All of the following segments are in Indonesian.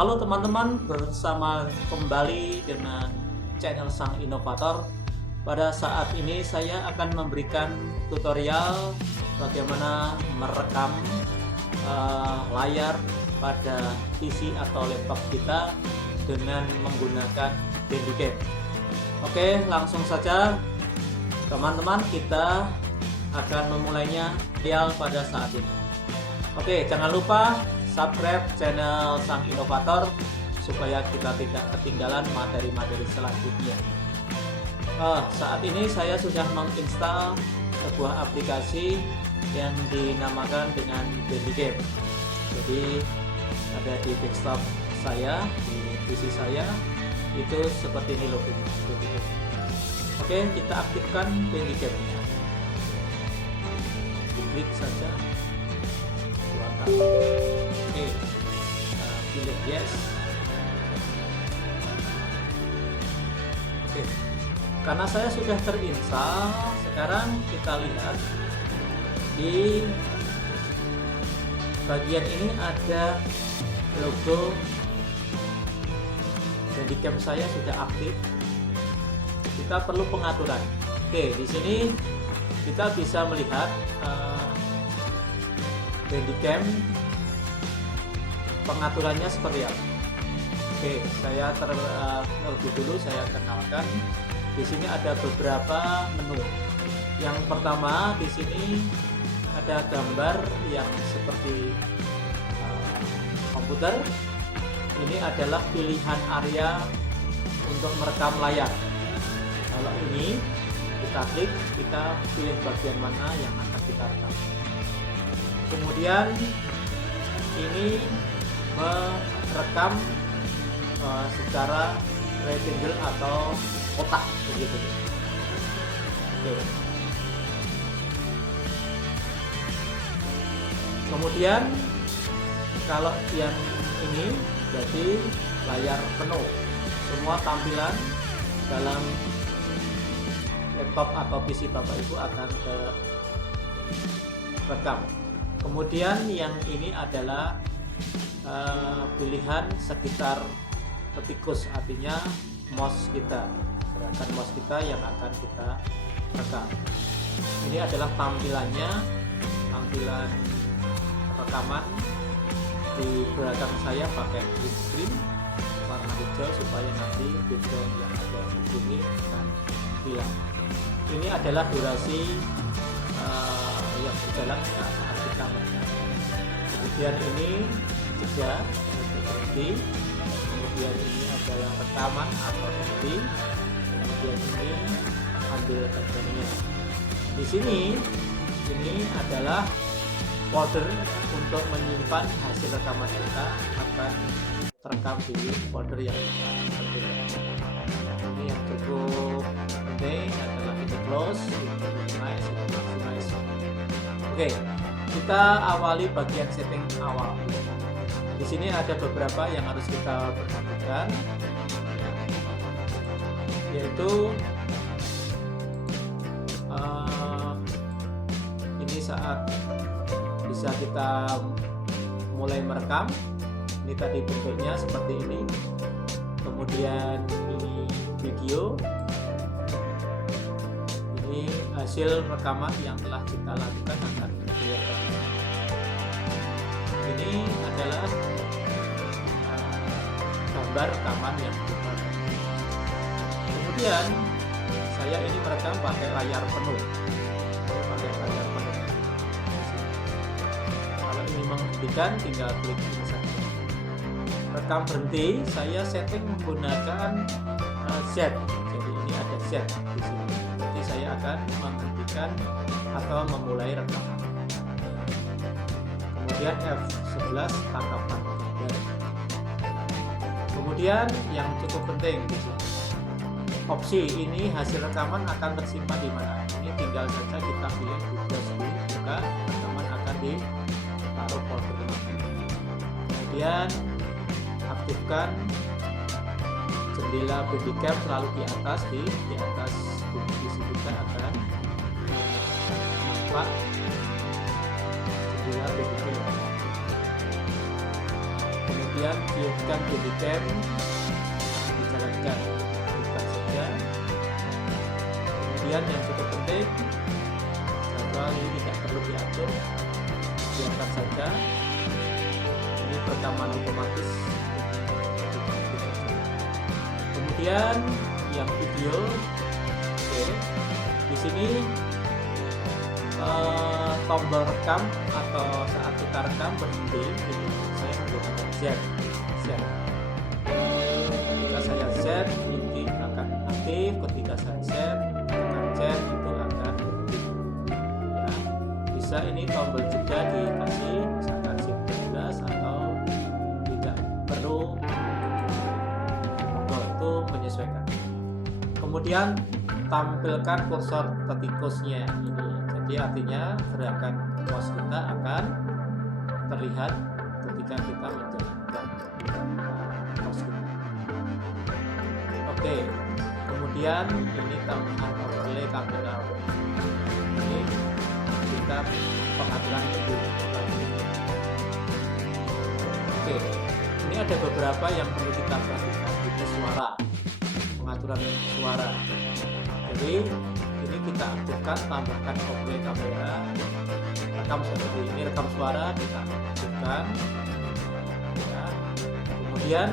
Halo teman-teman, bersama kembali dengan channel Sang Inovator. Pada saat ini saya akan memberikan tutorial bagaimana merekam layar pada PC atau laptop kita dengan menggunakan Handycam. Oke, langsung saja teman-teman, kita akan memulainya tutorial pada saat ini. Oke, jangan lupa subscribe channel Sang Inovator supaya kita tidak ketinggalan materi-materi selanjutnya. Saat ini saya sudah menginstal sebuah aplikasi yang dinamakan dengan Handycam. Jadi ada di desktop saya, di PC saya, itu seperti ini logonya. Oke, kita aktifkan Handycam-nya. Klik saja. Oke, pilih yes. Oke, karena saya sudah terinstall, sekarang kita lihat di bagian ini ada logo Handycam saya sudah aktif. Kita perlu pengaturan. Oke, di sini kita bisa melihat Handycam pengaturannya seperti apa. Oke, saya terlebih dulu saya kenalkan. Di sini ada beberapa menu. Yang pertama, di sini ada gambar yang seperti komputer. Ini adalah pilihan area untuk merekam layar. Kalau ini kita klik, kita pilih bagian mana yang akan kita rekam. Kemudian ini merekam secara rectangle atau kotak begitu. Oke. Kemudian kalau yang ini berarti layar penuh. Semua tampilan dalam laptop atau PC Bapak Ibu akan terekam. Kemudian yang ini adalah pilihan sekitar tikus, artinya mouse kita, gerakan mouse kita yang akan kita rekam. Ini adalah tampilannya, tampilan rekaman. Di belakang saya pakai green screen warna hijau supaya nanti background yang ada di sini akan hilang. Ini adalah durasi yang berjalan saat kita merekam. Kemudian ini jeda berhenti. Kemudian ini adalah rekaman atau berhenti. Kemudian ini ambil bagiannya. Di sini ini adalah folder untuk menyimpan hasil rekaman kita akan terekam di folder yang berbeda. Ini yang cukup penting adalah kita close, kita minimize, kita maximize. Oke, kita awali bagian setting awal. Di sini ada beberapa yang harus kita perhatikan, yaitu ini saat bisa kita mulai merekam. Ini tadi bentuknya seperti ini. Kemudian ini video. Ini hasil rekaman yang telah kita lakukan akan kelihatan. Ini adalah gambar rekaman yang kita. Kemudian saya ini merekam pakai layar penuh. Pakai layar penuh. Kalau ini menghentikan, tinggal klik ini saja. Rekam berhenti, saya setting menggunakan Z. Jadi ini ada Z di sini. Jadi saya akan menghentikan atau memulai rekaman. Kemudian F11 tangkapan. Kemudian yang cukup penting di sini, opsi ini hasil rekaman akan tersimpan di mana. Ini tinggal saja kita pilih tugas dulu, maka rekaman akan ditaruh folder ini. Kemudian aktifkan jendela Handycam selalu di atas PC kita akan nampak jendela Handycam. kemudian tiupkan handycam, dijalankan, bukan saja. Kemudian yang cukup penting, jadwal ini tidak perlu diatur, biarkan saja. Ini perekaman otomatis. Kemudian yang video, oke, di sini tombol rekam atau saat kita rekam berhenti, saya menggunakan Z. Ketika saya Z ini akan aktif, ketika saya Z tekan Z itu akan berhenti. Ya, bisa ini tombol jeda dikasih misalkan shift 13 atau tidak perlu, itu menyesuaikan. Kemudian tampilkan kursor ke tikusnya ini. Jadi artinya gerakan mouse kita akan terlihat ketika kita menjalankan mouse kita. Oke, kemudian ini tambahan overlay kamera. Ini kita pengaturan lebih lanjut. Oke, ini ada beberapa yang perlu kita perhatikan. Ini suara, pengaturan suara. Jadi ini kita aktifkan, tambahkan overlay kamera, rekam seperti ini, rekam suara kita aktifkan. Ya. Kemudian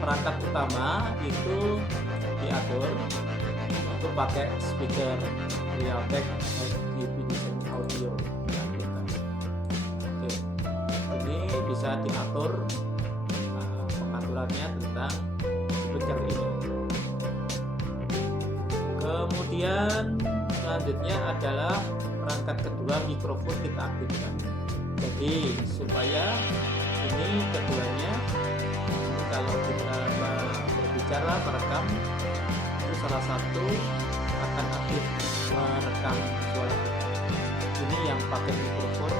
perangkat utama itu diatur untuk pakai speaker Realtek High Definition Audio. Ya, kita. Oke, ini bisa diatur pengaturannya tentang speaker ini. Kemudian selanjutnya adalah perangkat kedua, mikrofon kita aktifkan. Jadi supaya ini keduanya, kalau kita berbicara merekam, itu salah satu akan aktif merekam suara. Ini yang pakai mikrofon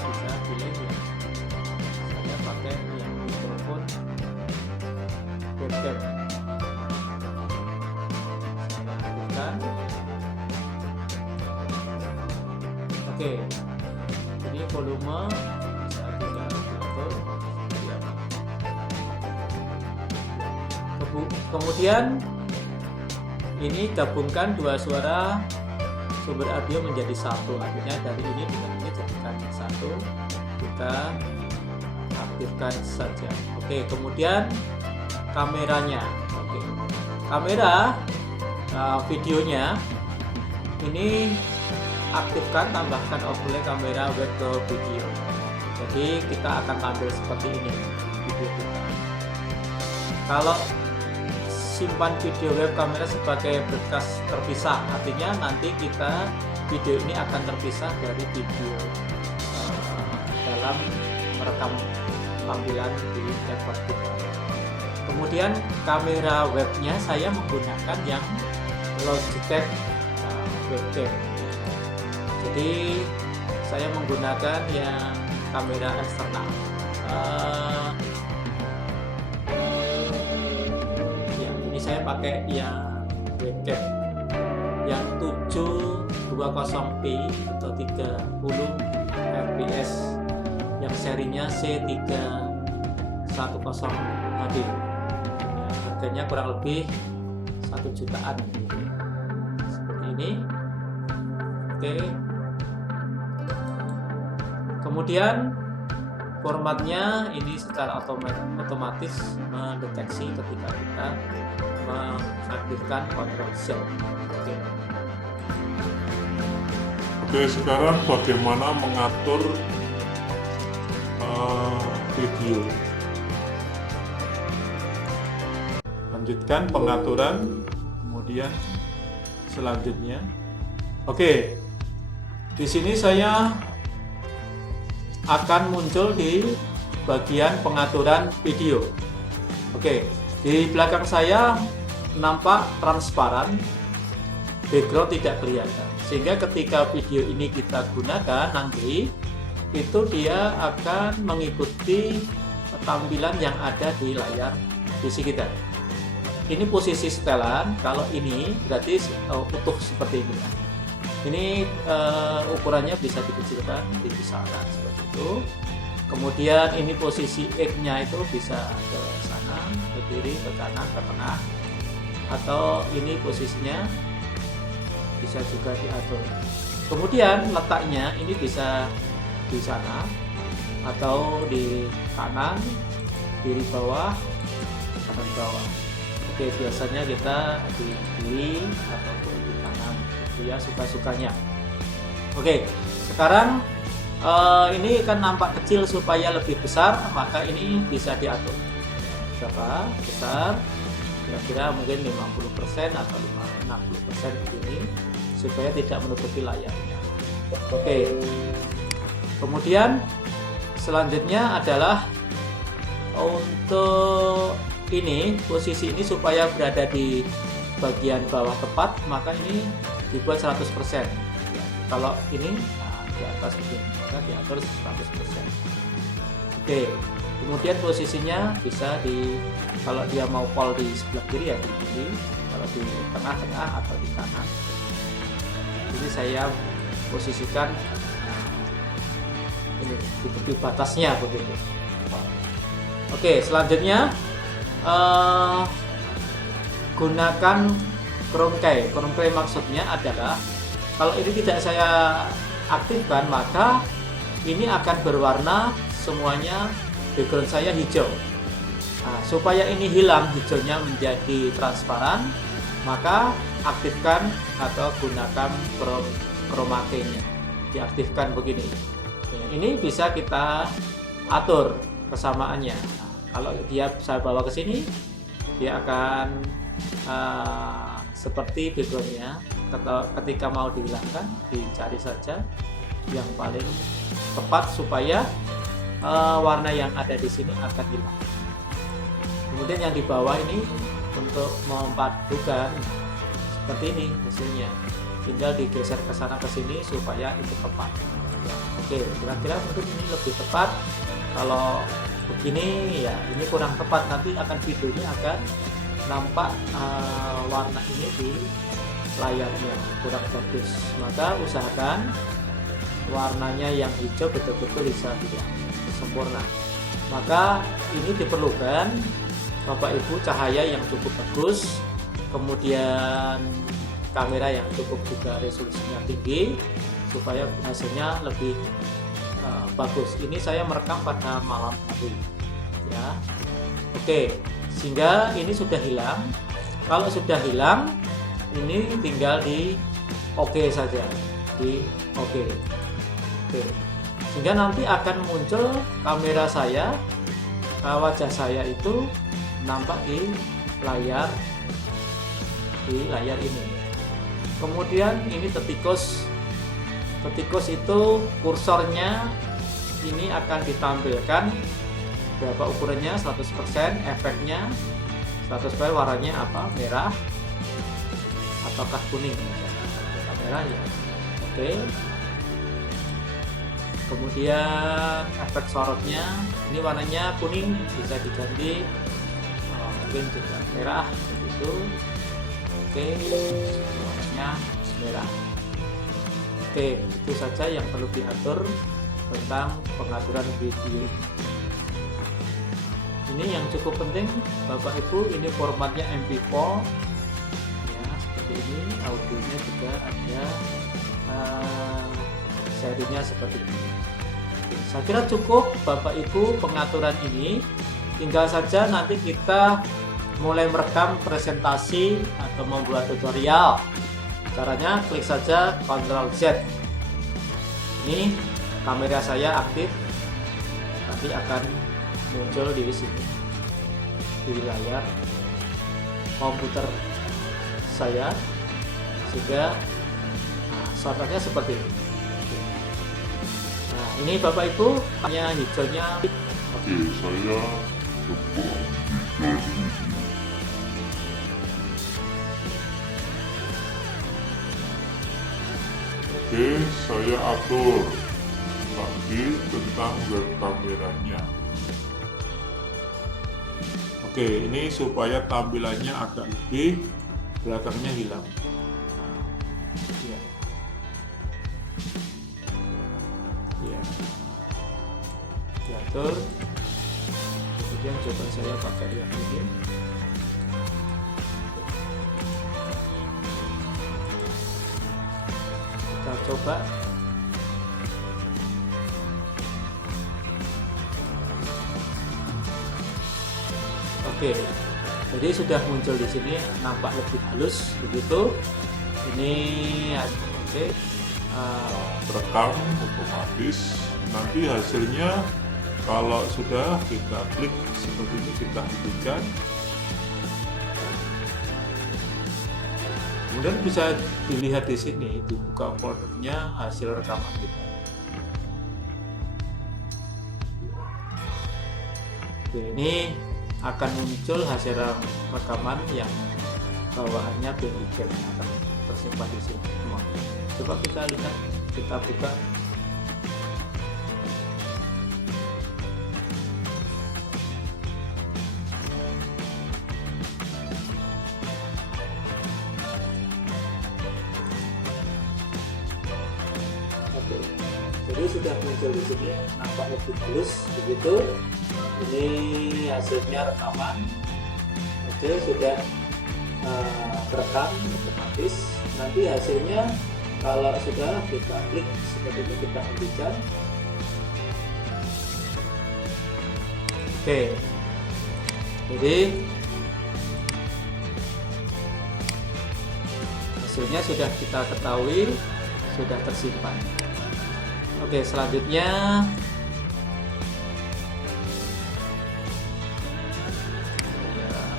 bisa pilih ya. Saya pakai yang mikrofon webcam. Oke, ini volume bisa tinggal diatur. Kemudian ini gabungkan dua suara sumber audio menjadi satu, artinya dari ini dengan ini jadikan satu, kita aktifkan saja. Oke, kemudian kameranya. Oke, kamera videonya ini aktifkan, tambahkan overlay kamera web ke video. Jadi kita akan tampil seperti ini video kita. Kalau simpan video web kamera sebagai berkas terpisah, artinya nanti kita video ini akan terpisah dari video dalam merekam tampilan di laptop kita. Kemudian kamera webnya saya menggunakan yang Logitech webcam. Jadi saya menggunakan yang kamera eksternal. Ini saya pakai yang webcam yang 720p atau 30 fps yang serinya C310HD. Harganya kurang lebih 1 jutaan seperti ini. Oke, kemudian formatnya ini secara otomatis mendeteksi ketika kita mengaktifkan control Z. Oke, sekarang bagaimana mengatur video? Lanjutkan pengaturan, kemudian selanjutnya. Oke, di sini saya akan muncul di bagian pengaturan video. Oke, di belakang saya nampak transparan, background tidak kelihatan, sehingga ketika video ini kita gunakan nanti itu dia akan mengikuti tampilan yang ada di layar PC kita. Ini posisi setelan, kalau ini berarti utuh seperti ini. Ini ukurannya bisa dikecilkan, dibesarkan seperti itu. Kemudian ini posisi X-nya itu bisa ke sana, ke kiri, ke kanan, ke tengah, atau ini posisinya bisa juga diatur. Kemudian letaknya ini bisa di sana atau di kanan, kiri bawah, kanan bawah. Oke, biasanya kita di kiri atau di kanan, itu ya suka-sukanya. Oke, sekarang ini kan nampak kecil, supaya lebih besar maka ini bisa diatur berapa besar, kira-kira mungkin 50% atau 60% begini, supaya tidak menutupi layarnya. Oke, kemudian selanjutnya adalah untuk ini, posisi ini supaya berada di bagian bawah tepat, maka ini dibuat 100%. Kalau ini di atas begini, maka diatur 100%. Oke, kemudian posisinya bisa kalau dia mau pol di sebelah kiri ya di kiri, kalau di tengah-tengah atau di kanan. Jadi saya posisikan ini di tepi batasnya begitu. Oke, selanjutnya gunakan chrome key. Chrome key maksudnya adalah kalau ini tidak saya aktifkan, maka ini akan berwarna semuanya, background saya hijau. Nah, supaya ini hilang hijaunya menjadi transparan, maka aktifkan atau gunakan chroma key-nya, diaktifkan begini. Ini bisa kita atur kesamaannya. Nah, kalau saya bawa ke sini, dia akan seperti backgroundnya. Ketika mau dihilangkan, dicari saja yang paling tepat supaya warna yang ada di sini akan hilang. Kemudian yang di bawah ini untuk memadukan seperti ini hasilnya, tinggal digeser ke sana ke sini supaya itu tepat. Oke, kira-kira mungkin ini lebih tepat. Kalau begini ya ini kurang tepat, nanti akan videonya akan nampak warna ini di layarnya kurang bagus. Maka usahakan warnanya yang hijau betul-betul bisa sempurna. Maka ini diperlukan Bapak Ibu cahaya yang cukup bagus, kemudian kamera yang cukup juga resolusinya tinggi supaya hasilnya lebih bagus. Ini saya merekam pada malam hari ya. Oke, sehingga ini sudah hilang. Kalau sudah hilang, ini tinggal di OK saja, di OK. Oke, sehingga nanti akan muncul kamera saya, wajah saya itu nampak di layar ini. Kemudian ini tikus itu kursornya ini akan ditampilkan berapa ukurannya, 100%, efeknya 100%, warnanya apa, merah ataukah kuning, merah ya. Oke, kemudian efek sorotnya ini warnanya kuning, bisa diganti mungkin juga merah begitu. Oke, warnanya merah. Oke, itu saja yang perlu diatur tentang pengaturan video. Ini yang cukup penting Bapak Ibu, ini formatnya MP4 ya, seperti ini. Audionya juga ada serinya seperti ini. Saya kira cukup Bapak Ibu pengaturan ini. Tinggal saja nanti kita mulai merekam presentasi atau membuat tutorial. Caranya klik saja Ctrl Z. Ini kamera saya aktif, nanti akan muncul di sini di layar komputer saya, sehingga shortcutnya seperti ini. Nah, ini Bapak Ibu hanya hijaunya. Oke, saya coba Oke, saya atur lagi tentang web kameranya. Oke, ini supaya tampilannya agak lebih, belakangnya hilang. Ya. Ya. Ya, betul. Kemudian coba saya pakai yang ini. Kita coba. Oke, jadi sudah muncul di sini, nampak lebih halus begitu. Ini oke. Rekam otomatis. Nanti hasilnya kalau sudah kita klik seperti ini, kita hentikan. Kemudian bisa dilihat di sini, dibuka foldernya hasil rekaman kita. Oke, ini akan muncul hasil rekaman yang bawaannya Bandicam akan tersimpan di sini semua. Coba kita lihat, kita buka. Oke, jadi sudah muncul di sini, nampak lebih halus begitu. Ini hasilnya rekaman. Oke, sudah terekam otomatis. Nanti hasilnya kalau sudah kita klik seperti ini, kita hentikan. Oke, jadi hasilnya sudah kita ketahui, sudah tersimpan. Oke, selanjutnya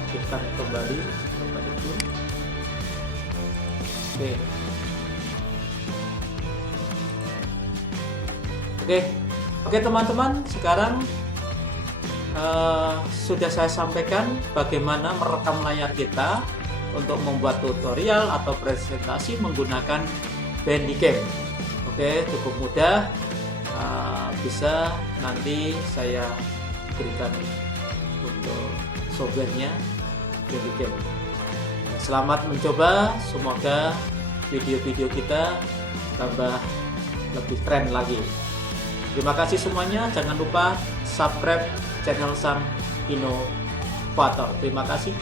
aktifkan kembali itu. Oke teman-teman, sekarang sudah saya sampaikan bagaimana merekam layar kita untuk membuat tutorial atau presentasi menggunakan Bandicam. Oke, cukup mudah, bisa nanti saya berikan untuk softwarenya Bandicam. Selamat mencoba, semoga video-video kita tambah lebih keren lagi. Terima kasih semuanya, jangan lupa subscribe channel Sang Inovator. Terima kasih.